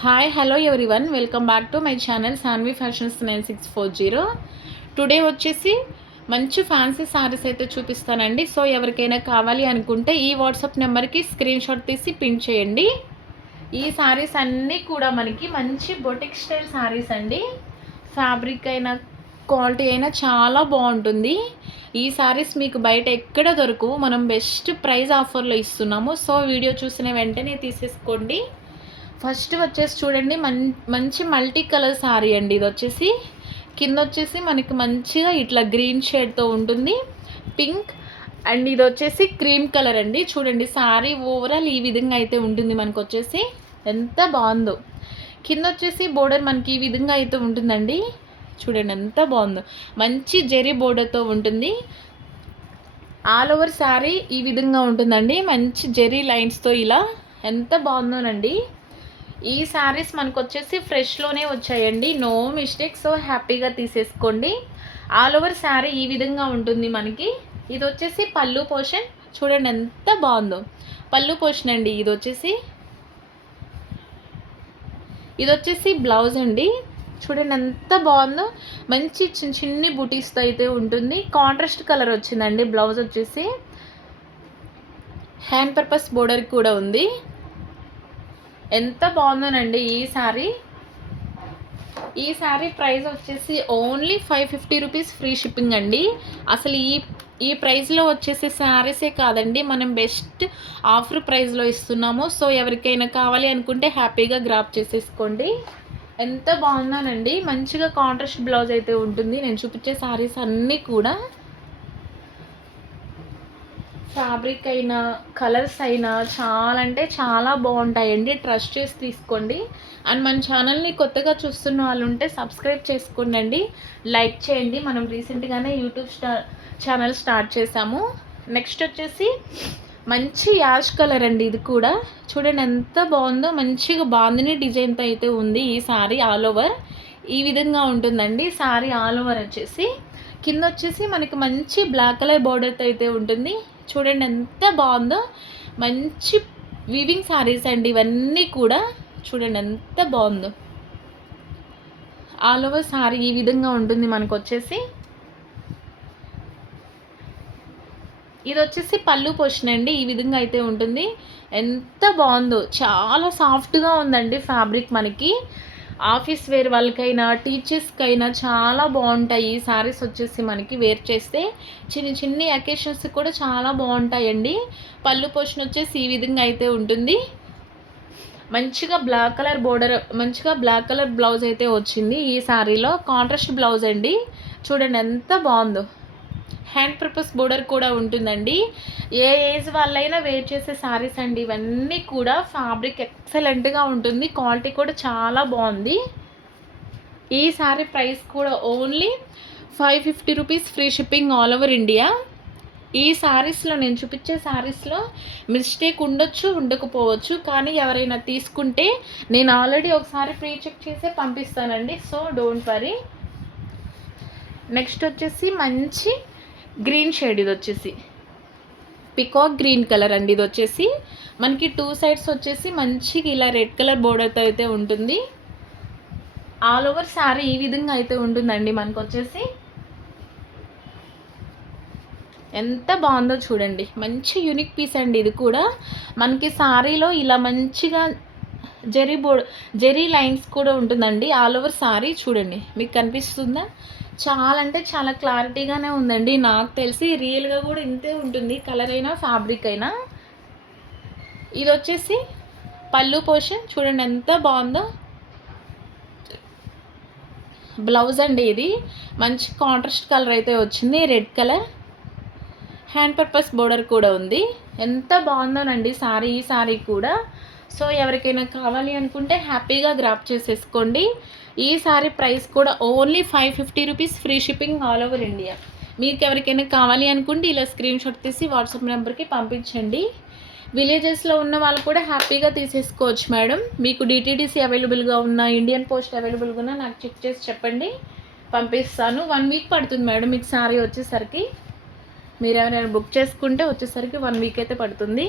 Hi hello everyone, welcome back to my channel Saanvi fashions 9640. Today వచ్చేసి మంచి fancy saris అయితే చూపిస్తానండి. సో ఎవరికైనా కావాలి అనుకుంటే ఈ వాట్సాప్ నెంబర్కి స్క్రీన్ షాట్ తీసి పిన్ చేయండి. ఈ సారీస్ అన్నీ కూడా మనకి మంచి బొటిక్ స్టైల్ సారీస్ అండి. ఫ్యాబ్రిక్ అయినా క్వాలిటీ అయినా చాలా బాగుంటుంది. ఈ సారీస్ మీకు బయట ఎక్కడ దొరకవు, మనం బెస్ట్ ప్రైస్ ఆఫర్లో ఇస్తున్నాము. సో వీడియో చూసిన వెంటనే తీసేసుకోండి. ఫస్ట్ వచ్చేసి చూడండి, మంచి మల్టీ కలర్ సారీ అండి. ఇది వచ్చేసి కింద వచ్చేసి మనకి మంచిగా ఇట్లా గ్రీన్ షేడ్తో ఉంటుంది, పింక్ అండ్ ఇది వచ్చేసి క్రీమ్ కలర్ అండి. చూడండి సారీ ఓవరాల్ ఈ విధంగా అయితే ఉంటుంది. మనకు వచ్చేసి ఎంత బాగుందో. కింద వచ్చేసి బోర్డర్ మనకి ఈ విధంగా అయితే ఉంటుందండి. చూడండి ఎంత బాగుందో, మంచి జెరీ బోర్డర్తో ఉంటుంది. ఆల్ ఓవర్ శారీ ఈ విధంగా ఉంటుందండి, మంచి జెరీ లైన్స్తో. ఇలా ఎంత బాగుందోనండి. ఈ శారీస్ మనకు వచ్చేసి ఫ్రెష్లోనే వచ్చాయండి, నో మిస్టేక్. సో హ్యాపీగా తీసేసుకోండి. ఆల్ ఓవర్ శారీ ఈ విధంగా ఉంటుంది మనకి. ఇది వచ్చేసి పళ్ళు పోర్షన్, చూడండి ఎంత బాగుందో. పళ్ళు పోర్షన్ అండి. ఇది వచ్చేసి బ్లౌజ్ అండి. చూడండి ఎంత బాగుందో, మంచి చిన్ని బుటీస్తో అయితే ఉంటుంది. కాంట్రాస్ట్ కలర్ వచ్చిందండి. బ్లౌజ్ వచ్చేసి హ్యాండ్ పర్పస్ బోర్డర్ కూడా ఉంది. ఎంత బాగుందోనండి ఈ శారీ ప్రైస్ వచ్చేసి ఓన్లీ 550 రూపీస్ ఫ్రీ షిప్పింగ్ అండి. అసలు ఈ ప్రైస్లో వచ్చేసి శారీసే కాదండి, మనం బెస్ట్ ఆఫర్ ప్రైస్లో ఇస్తున్నాము. సో ఎవరికైనా కావాలి అనుకుంటే హ్యాపీగా గ్రాప్ చేసేసుకోండి. ఎంత బాగుందోనండి. మంచిగా కాంట్రాస్ట్ బ్లౌజ్ అయితే ఉంటుంది. నేను చూపించే శారీస్ అన్నీ కూడా ఫ్యాబ్రిక్ అయినా కలర్స్ అయినా చాలా అంటే చాలా బాగుంటాయండి. ట్రస్ట్ చేసి తీసుకోండి. అండ్ మన ఛానల్ని కొత్తగా చూస్తున్న వాళ్ళు ఉంటే సబ్స్క్రైబ్ చేసుకోండి, లైక్ చేయండి. మనం రీసెంట్గానే యూట్యూబ్ ఛానల్ స్టార్ట్ చేసాము. నెక్స్ట్ వచ్చేసి మంచి యాష్ కలర్ అండి. ఇది కూడా చూడండి ఎంత బాగుందో, మంచిగా బాందిని డిజైన్తో అయితే ఉంది. ఈ సారీ ఆల్ ఓవర్ ఈ విధంగా ఉంటుందండి. సారీ ఆల్ ఓవర్ వచ్చేసి కింద వచ్చేసి మనకి మంచి బ్లాక్ కలర్ బోర్డర్తో అయితే ఉంటుంది. చూడండి ఎంత బాగుందో, మంచి వీవింగ్ శారీస్ అండి ఇవన్నీ కూడా. చూడండి ఎంత బాగుందో. ఆల్ ఓవర్ శారీ ఈ విధంగా ఉంటుంది మనకు వచ్చేసి. ఇది వచ్చేసి పళ్ళు పోర్షన్ అండి. ఈ విధంగా అయితే ఉంటుంది. ఎంత బాగుందో, చాలా సాఫ్ట్గా ఉందండి ఫ్యాబ్రిక్. మనకి ఆఫీస్ వేర్ వాళ్ళకైనా టీచర్స్కైనా చాలా బాగుంటాయి ఈ శారీస్ వచ్చేసి. మనకి వేర్ చేస్తే చిన్ని అకేషన్స్ కూడా చాలా బాగుంటాయండి. పళ్ళు పోర్షన్ వచ్చేసి ఈ విధంగా అయితే ఉంటుంది. మంచిగా బ్లాక్ కలర్ బోర్డర్, మంచిగా బ్లాక్ కలర్ బ్లౌజ్ అయితే వచ్చింది ఈ శారీలో. కాంట్రాస్ట్ బ్లౌజ్ అండి. చూడండి ఎంత బాగుందో. హ్యాండ్ పర్పస్ బోర్డర్ కూడా ఉంటుందండి. ఏ ఏజ్ వాళ్ళైనా వేర్ చేసే శారీస్ అండి ఇవన్నీ కూడా. ఫ్యాబ్రిక్ ఎక్సలెంట్గా ఉంటుంది, క్వాలిటీ కూడా చాలా బాగుంది. ఈ శారీ ప్రైస్ కూడా only 550 rupees free shipping all over India. ఈ శారీస్లో నేను చూపించే శారీస్లో మిస్టేక్ ఉండొచ్చు, ఉండకపోవచ్చు, కానీ ఎవరైనా తీసుకుంటే నేను ఆల్రెడీ ఒకసారి ప్రీ చెక్ చేసే పంపిస్తానండి. So don't worry. నెక్స్ట్ వచ్చేసి మంచి గ్రీన్ షేడ్. ఇది వచ్చేసి పికాక్ గ్రీన్ కలర్ అండి. ఇది వచ్చేసి మనకి 2 సైడ్స్ వచ్చేసి మంచిగా ఇలా రెడ్ కలర్ బోర్డర్తో అయితే ఉంటుంది. ఆల్ ఓవర్ శారీ ఈ విధంగా అయితే ఉంటుందండి మనకు వచ్చేసి. ఎంత బాగుందో చూడండి, మంచి యూనిక్ పీస్ అండి ఇది కూడా. మనకి శారీలో ఇలా మంచిగా జెరీ లైన్స్ కూడా ఉంటుందండి ఆల్ ఓవర్ శారీ. చూడండి మీకు కనిపిస్తుందా? చాలా అంటే చాలా క్లారిటీగానే ఉందండి. నాకు తెలిసి రియల్గా కూడా ఇంతే ఉంటుంది, కలర్ అయినా ఫ్యాబ్రిక్ అయినా. ఇది వచ్చేసి పళ్ళు పోర్షన్. చూడండి ఎంత బాగుందో. బ్లౌజ్ అండి. ఇది మంచి కాంట్రాస్ట్ కలర్ అయితే వచ్చింది, red colour. Hand purpose border కూడా ఉంది. ఎంత బాగుందోనండి సారీ, ఈ సారీ కూడా. సో ఎవరికైనా కావాలి అనుకుంటే హ్యాపీగా గ్రాప్ చేసేసుకోండి. ఈ సారీ ప్రైస్ కూడా only 550 rupees free shipping all over India. మీకు ఎవరికైనా కావాలి అనుకుంటే ఇలా స్క్రీన్ షాట్ తీసి వాట్సాప్ నెంబర్కి పంపించండి. విలేజెస్లో ఉన్న వాళ్ళు కూడా హ్యాపీగా తీసేసుకోవచ్చు మేడం. మీకు డిటీడీసీ అవైలబుల్గా ఉన్న, ఇండియన్ పోస్ట్ అవైలబుల్గా ఉన్న నాకు చెక్ చేసి చెప్పండి, పంపిస్తాను. 1 వీక్ పడుతుంది మేడం మీకు సారీ వచ్చేసరికి. మీరు ఎవరైనా బుక్ చేసుకుంటే వచ్చేసరికి 1 వీక్ అయితే పడుతుంది.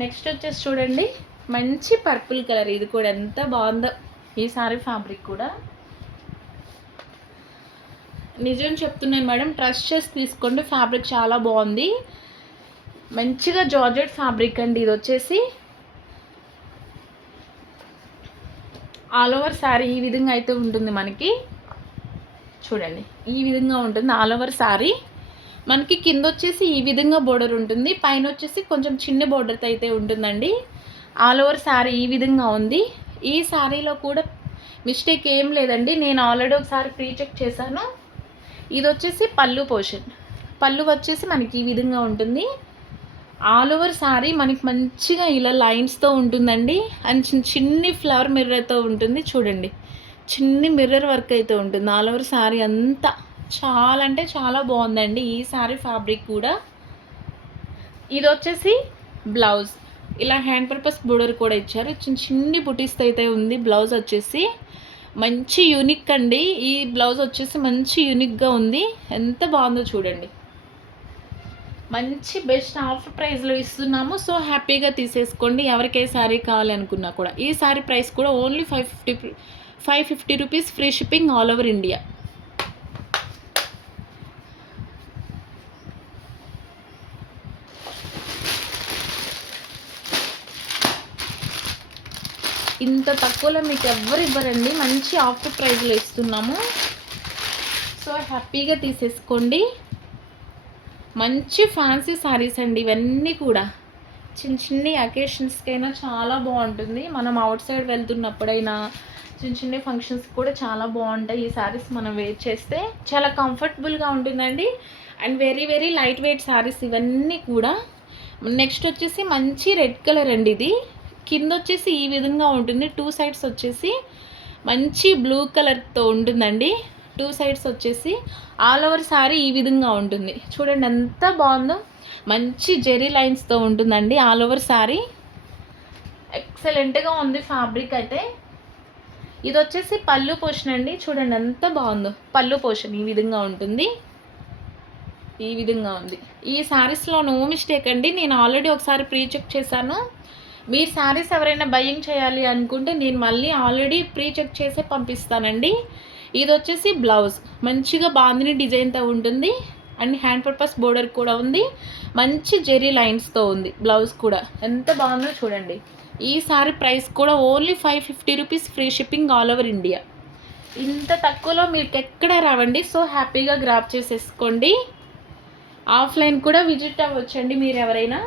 నెక్స్ట్ వచ్చేసి చూడండి, మంచి పర్పుల్ కలర్, ఇది కూడా ఎంత బాగుందో ఈ సారీ ఫ్యాబ్రిక్ కూడా. నిజం చెప్తున్నాను మేడం, ట్రస్ట్ చేసి తీసుకోండి, ఫ్యాబ్రిక్ చాలా బాగుంది. మంచిగా జార్జెట్ ఫ్యాబ్రిక్ అండి. ఇది వచ్చేసి ఆల్ ఓవర్ శారీ ఈ విధంగా అయితే ఉంటుంది మనకి. చూడండి ఈ విధంగా ఉంటుంది ఆల్ ఓవర్ శారీ. మనకి కింద వచ్చేసి ఈ విధంగా బోర్డర్ ఉంటుంది, పైన వచ్చేసి కొంచెం చిన్న బోర్డర్తో అయితే ఉంటుందండి. ఆల్ ఓవర్ శారీ ఈ విధంగా ఉంది. ఈ శారీలో కూడా మిస్టేక్ ఏం లేదండి, నేను ఆల్రెడీ ఒకసారి ప్రీ చెక్ చేశాను. ఇది వచ్చేసి పళ్ళు పోర్షన్, పళ్ళు వచ్చేసి మనకి ఈ విధంగా ఉంటుంది. ఆల్ ఓవర్ శారీ మనకి మంచిగా ఇలా లైన్స్తో ఉంటుందండి. అండ్ చిన్ని ఫ్లవర్ మిర్రర్తో ఉంటుంది. చూడండి చిన్ని మిర్రర్ వర్క్ అయితే ఉంటుంది ఆల్ ఓవర్ శారీ అంతా. చాలా అంటే చాలా బాగుందండి ఈ శారీ ఫ్యాబ్రిక్ కూడా. ఇది వచ్చేసి బ్లౌజ్, ఇలా హ్యాండ్ పర్పస్ బోర్డర్ కూడా ఇచ్చారు, చిన్ని బుటీస్తో అయితే ఉంది. బ్లౌజ్ వచ్చేసి మంచి యూనిక్ అండి. ఈ బ్లౌజ్ వచ్చేసి మంచి యూనిక్గా ఉంది, ఎంత బాగుందో చూడండి. మంచి బెస్ట్ ఆఫర్ ప్రైస్లో ఇస్తున్నాము, సో హ్యాపీగా తీసేసుకోండి ఎవరికే శారీ కావాలి అనుకున్నా కూడా. ఈ శారీ ప్రైస్ కూడా only 550 rupees, free shipping all over India. ఇంత తక్కువలో మీకు ఎవ్వరు ఇవ్వరండి, మంచి ఆఫర్ ప్రైస్లో ఇస్తున్నాము, సో హ్యాపీగా తీసేసుకోండి. మంచి ఫ్యాన్సీ శారీస్ అండి ఇవన్నీ కూడా. చిన్న చిన్న అకేషన్స్కైనా చాలా బాగుంటుంది. మనం అవుట్ సైడ్ వెళ్తున్నప్పుడైనా చిన్న చిన్న ఫంక్షన్స్ కూడా చాలా బాగుంటాయి ఈ శారీస్. మనం వేర్ చేస్తే చాలా కంఫర్టబుల్గా ఉంటుందండి. And very very light weight saris ఇవన్నీ కూడా. నెక్స్ట్ వచ్చేసి మంచి రెడ్ కలర్ అండి. ఇది కింద వచ్చేసి ఈ విధంగా ఉంటుంది, 2 సైడ్స్ వచ్చేసి మంచి బ్లూ కలర్తో ఉంటుందండి. 2 సైడ్స్ వచ్చేసి ఆల్ ఓవర్ శారీ ఈ విధంగా ఉంటుంది. చూడండి ఎంత బాగుందో, మంచి జెరీ లైన్స్తో ఉంటుందండి ఆల్ ఓవర్ శారీ. ఎక్సలెంట్గా ఉంది ఫ్యాబ్రిక్ అయితే. ఇది వచ్చేసి పళ్ళు పోర్షన్ అండి. చూడండి ఎంత బాగుందో, పళ్ళు పోర్షన్ ఈ విధంగా ఉంటుంది, ఈ విధంగా ఉంది. ఈ శారీస్లో నో మిస్టేక్ అండి, నేను ఆల్రెడీ ఒకసారి ప్రీ చెక్ చేశాను. మీరు శారీస్ ఎవరైనా బయ్యింగ్ చేయాలి అనుకుంటే నేను మళ్ళీ ఆల్రెడీ ప్రీ చెక్ చేసే పంపిస్తానండి. ఇది వచ్చేసి బ్లౌజ్, మంచిగా బాందిని డిజైన్తో ఉంటుంది. అండ్ హ్యాండ్ పర్పస్ బోర్డర్ కూడా ఉంది, మంచి జెరీ లైన్స్తో ఉంది బ్లౌజ్ కూడా. ఎంత బాగుందో చూడండి. ఈ సారీ ప్రైస్ కూడా only 550 rupees, free shipping all over India. ఇంత తక్కువలో మీకు ఎక్కడ రావండి, సో హ్యాపీగా గ్రాప్ చేసేసుకోండి. ఆఫ్లైన్ కూడా విజిట్ అవ్వచ్చండి మీరు ఎవరైనా.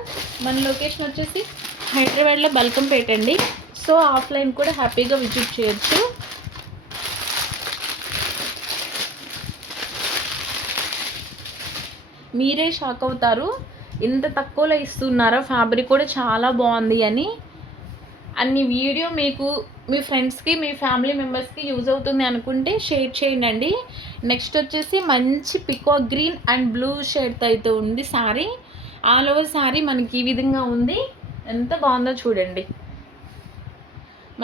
మన లొకేషన్ వచ్చేసి హైదరాబాద్లో బల్కంపేట అండి, సో ఆఫ్లైన్ కూడా హ్యాపీగా విజిట్ చేయొచ్చు. మీరే షాక్ అవుతారు, ఇంత తక్కువలో ఇస్తున్నారా, ఫ్యాబ్రిక్ కూడా చాలా బాగుంది అని. అన్ని వీడియో మీకు మీ ఫ్రెండ్స్కి మీ ఫ్యామిలీ మెంబర్స్కి యూజ్ అవుతుంది అనుకుంటే షేర్ చేయండి. నెక్స్ట్ వచ్చేసి మంచి పికాక్ గ్రీన్ అండ్ బ్లూ షేడ్తో అయితే ఉంది శారీ. ఆల్ ఓవర్ శారీ మనకి ఈ విధంగా ఉంది, ఎంత బాగుందో చూడండి.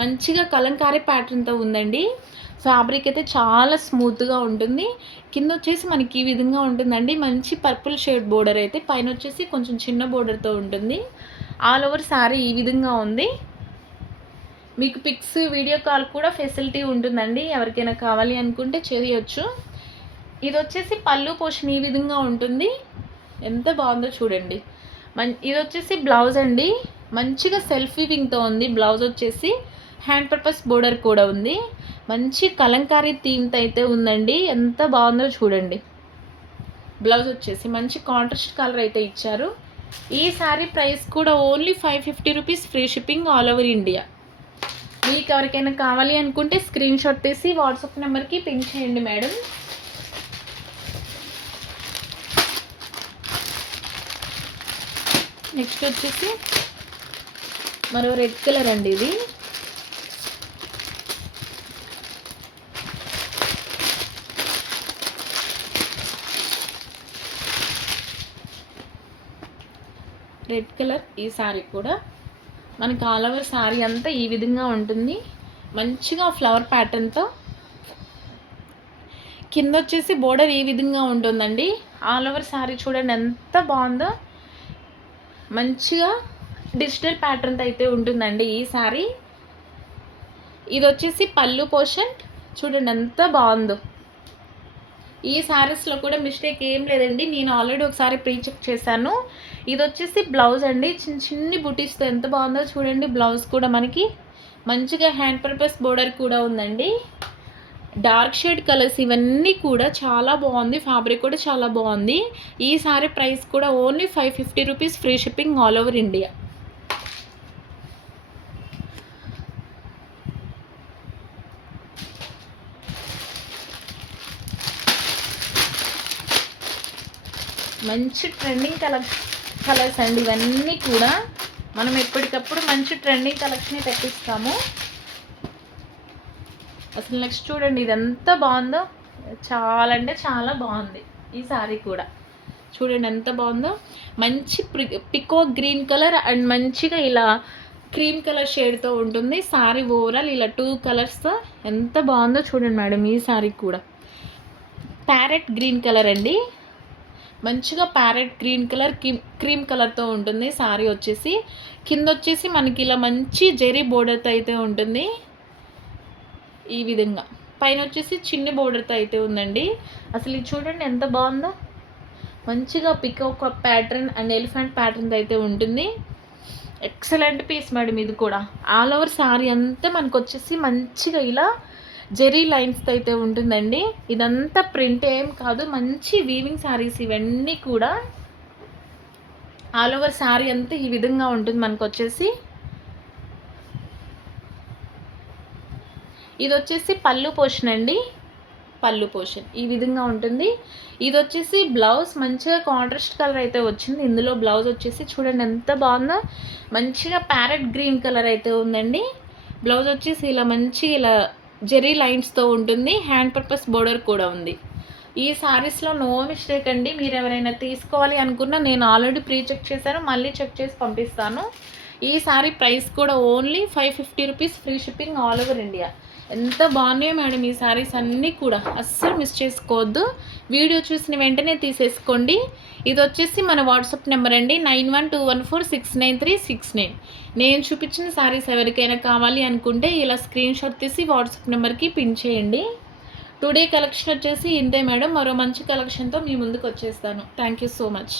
మంచిగా కలంకారీ ప్యాటర్న్తో ఉందండి. ఫ్యాబ్రిక్ అయితే చాలా స్మూత్గా ఉంటుంది. కింద వచ్చేసి మనకి ఈ విధంగా ఉంటుందండి, మంచి పర్పుల్ షేడ్ బోర్డర్ అయితే, పైన వచ్చేసి కొంచెం చిన్న బోర్డర్తో ఉంటుంది. ఆల్ ఓవర్ శారీ ఈ విధంగా ఉంది. మీకు పిక్స్ వీడియో కాల్ కూడా ఫెసిలిటీ ఉంటుందండి, ఎవరికైనా కావాలి అనుకుంటే చేయొచ్చు. ఇది వచ్చేసి పళ్ళు పోర్షన్ ఈ విధంగా ఉంటుంది, ఎంత బాగుందో చూడండి. ఇది వచ్చేసి బ్లౌజ్ అండి, మంచిగా సెల్ఫ్ వీవింగ్తో ఉంది బ్లౌజ్ వచ్చేసి. హ్యాండ్ పర్పస్ బోర్డర్ కూడా ఉంది, మంచి కలంకారీ థీమ్తో అయితే ఉందండి, ఎంత బాగుందో చూడండి. బ్లౌజ్ వచ్చేసి మంచి కాంట్రాస్ట్ కలర్ అయితే ఇచ్చారు. ఈ శారీ ప్రైస్ కూడా only 550 rupees, free shipping all over India. మీకు ఎవరికైనా కావాలి అనుకుంటే స్క్రీన్ షాట్ తీసి వాట్సాప్ నెంబర్కి పింక్ చేయండి మేడం. నెక్స్ట్ వచ్చేసి మరో రెడ్ కలర్ అండి. ఇది రెడ్ కలర్. ఈ శారీ కూడా మనకి ఆల్ ఓవర్ శారీ అంతా ఈ విధంగా ఉంటుంది, మంచిగా ఫ్లవర్ ప్యాటర్న్తో. కింద వచ్చేసి బోర్డర్ ఈ విధంగా ఉంటుందండి. ఆల్ ఓవర్ శారీ చూడండి ఎంత బాగుందో, మంచిగా డిజిటల్ ప్యాటర్న్తో అయితే ఉంటుందండి ఈ శారీ. ఇది వచ్చేసి పళ్ళు పోర్షన్ చూడండి ఎంత బాగుందో. ఈ శారీస్లో కూడా మిస్టేక్ ఏం లేదండి, నేను ఆల్రెడీ ఒకసారి ప్రీ చెక్ చేశాను. ఇది వచ్చేసి బ్లౌజ్ అండి, చిన్ని బుటీస్తో ఎంత బాగుందో చూడండి. బ్లౌజ్ కూడా మనకి మంచిగా హ్యాండ్ పర్పస్ బోర్డర్ కూడా ఉందండి. డార్క్ షేడ్ కలర్స్ ఇవన్నీ కూడా చాలా బాగుంది, ఫ్యాబ్రిక్ కూడా చాలా బాగుంది. ఈ సారీ ప్రైస్ కూడా only 550 rupees, free shipping all over India. మంచి ట్రెండింగ్ కలర్స్ అండి ఇవన్నీ కూడా. మనం ఎప్పటికప్పుడు మంచి ట్రెండింగ్ కలెక్షన్ తెప్పిస్తాము. అసలు నెక్స్ట్ చూడండి ఇది ఎంత బాగుందో, చాలా అంటే చాలా బాగుంది ఈ శారీ కూడా. చూడండి ఎంత బాగుందో, మంచి పికో గ్రీన్ కలర్ అండ్ మంచిగా ఇలా క్రీమ్ కలర్ షేడ్తో ఉంటుంది శారీ. ఓవరాల్ ఇలా 2 కలర్స్తో ఎంత బాగుందో చూడండి మేడం. ఈ శారీ కూడా ప్యారెట్ గ్రీన్ కలర్ అండి, మంచిగా ప్యారెట్ గ్రీన్ కలర్ క్రీమ్ కలర్తో ఉంటుంది శారీ వచ్చేసి. కింద వచ్చేసి మనకి ఇలా మంచి జెరీ బోర్డర్తో అయితే ఉంటుంది ఈ విధంగా. పైన వచ్చేసి చిన్ని బోర్డర్తో అయితే ఉందండి. అసలు ఇది చూడండి ఎంత బాగుందో, మంచిగా peacock pattern and elephant pattern అయితే ఉంటుంది. ఎక్సలెంట్ పీస్ మేడం ఇది కూడా. ఆల్ ఓవర్ శారీ అంతా మనకు వచ్చేసి మంచిగా ఇలా జెరీ లైన్స్తో అయితే ఉంటుందండి. ఇదంతా ప్రింట్ ఏం కాదు, మంచి వీవింగ్ శారీస్ ఇవన్నీ కూడా. ఆల్ ఓవర్ శారీ అంతా ఈ విధంగా ఉంటుంది మనకు వచ్చేసి. ఇది వచ్చేసి పళ్ళు పోర్షన్ అండి, పళ్ళు పోర్షన్ ఈ విధంగా ఉంటుంది. ఇది వచ్చేసి బ్లౌజ్ మంచిగా కాంట్రాస్ట్ కలర్ అయితే వచ్చింది. ఇందులో బ్లౌజ్ వచ్చేసి చూడండి ఎంత బాగుందో, మంచిగా ప్యారెట్ గ్రీన్ కలర్ అయితే ఉందండి. బ్లౌజ్ వచ్చేసి ఇలా మంచి ఇలా జెరీ లైన్స్తో ఉంటుంది, హ్యాండ్ పర్పస్ బోర్డర్ కూడా ఉంది. ఈ శారీస్లో నో మిస్టేక్ అండి. మీరు ఎవరైనా తీసుకోవాలి అనుకున్నా నేను ఆల్రెడీ ప్రీ చెక్ చేశాను, మళ్ళీ చెక్ చేసి పంపిస్తాను. ఈ శారీ ప్రైస్ కూడా only 550 rupees, free shipping all over India. ఎంత బాగున్నాయో మేడం ఈ శారీస్ అన్నీ కూడా, అస్సలు మిస్ చేసుకోవద్దు. వీడియో చూసిన వెంటనే తీసేసుకోండి. ఇది వచ్చేసి మన వాట్సాప్ నెంబర్ అండి, 9121469369. నేను చూపించిన శారీస్ ఎవరికైనా కావాలి అనుకుంటే ఇలా స్క్రీన్ షాట్ తీసి వాట్సాప్ నెంబర్కి పిన్ చేయండి. టుడే కలెక్షన్ వచ్చేసి ఇంతే మేడం. మరో మంచి కలెక్షన్తో మీ ముందుకు వచ్చేస్తాను. Thank you so much.